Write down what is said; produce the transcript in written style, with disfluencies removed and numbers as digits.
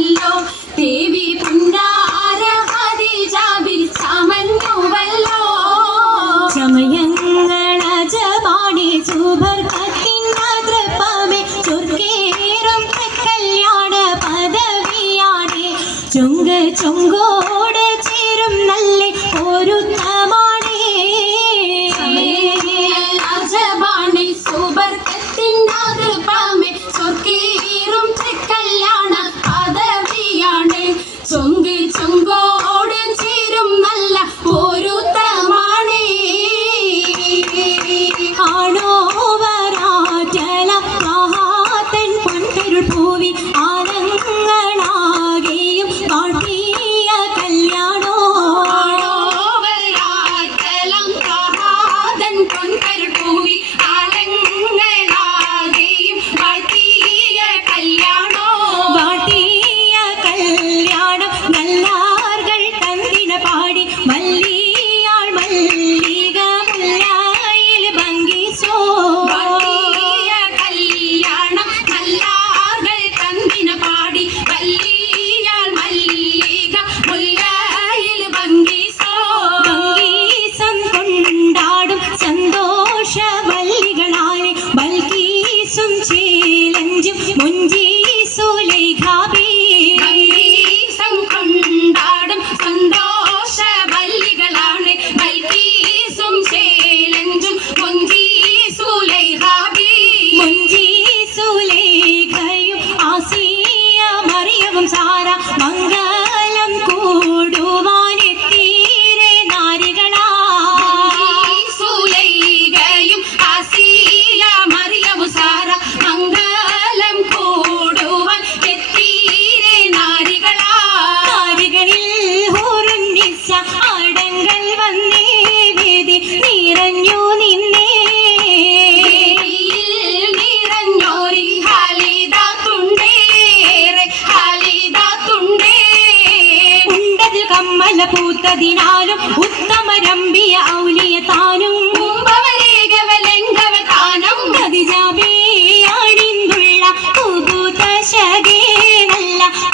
ചമഞ്ഞുവല്ലോ ദേവി പുന്നാര ഖദീജ ചമഞ്ഞുവല്ലോ ചമയങ്ങളജപാണി സുബർക്കത്തിൻ മാതൃപ്പമേ ചൊർക്കേറും കല്യാണ പദവിയാണ് ചൊങ്കോട് ചേരും നല്ല ഒരുത്തമാണ് അജപാണി സുബർക്കത്തിൻ മാതൃപ്പമേ ചൊർക്കേറും കല്യാണ പദവിയാണ് ചൊങ്കോട് ചേരും നല്ല ഒരുത്തമാണ് ആണോവരാറ്റല മഹാത്തൻ പൊൻകരുൾ പൂവി ആനങ്ങളാകെയും കാട്ടിയ കല്യാണോ ആണോവരാറ്റലം മഹാതൻ പൊൻകരുൾ പൂവി ആനങ്ങളാകെയും കാട്ടിയ കല്യാണോ വാട്ടിയ കല്യാണം നല്ലാർകൾ തന്തിന പാടി മല്ലിയാൾ മല്ലിക മുല്ലായിൽ ഭംഗിസോ വാട്ടിയ കല്യാണം നല്ലാകൾ തന്തിന പാടി വല്ലിയാൾ മല്ലിക മുല്ലയിൽ ഭംഗിസോ ഭംഗീസം കൊണ്ടാടും സന്തോഷ വല്ലികളാലെ ബൽക്കീസും ചീലഞ്ചും മുഞ്ചീസുലൈഖാബി ഭംഗീസം കൊണ്ടാടും സന്തോഷ വല്ലികളാണ് ബൽക്കീസും ചേലഞ്ചും മുഞ്ചീസുലൈഖാബി മുഞ്ചീസുലൈഖയും ആസിയ മറിയവും സാര മംഗലം കൂടുവാനെത്തീരെ നാരികളാ സുലൈഖയും ആസിയ മറിയവും സാര മംഗലം കൂടുവാൻ എത്തീരെ നാരികളാ നാരികളിൽ ഹൂറുന്നിസ അടങ്കൽ വന്നേ വേദി നിറഞ്ഞു നിന്നേ നിറഞ്ഞോരി ഹാലിദാത്തുണ്ടേറെ ഹാലിദാത്തുണ്ടേ ഉണ്ടതിൽ കമ്മല പൂത്തതിനാലും ഉത്ത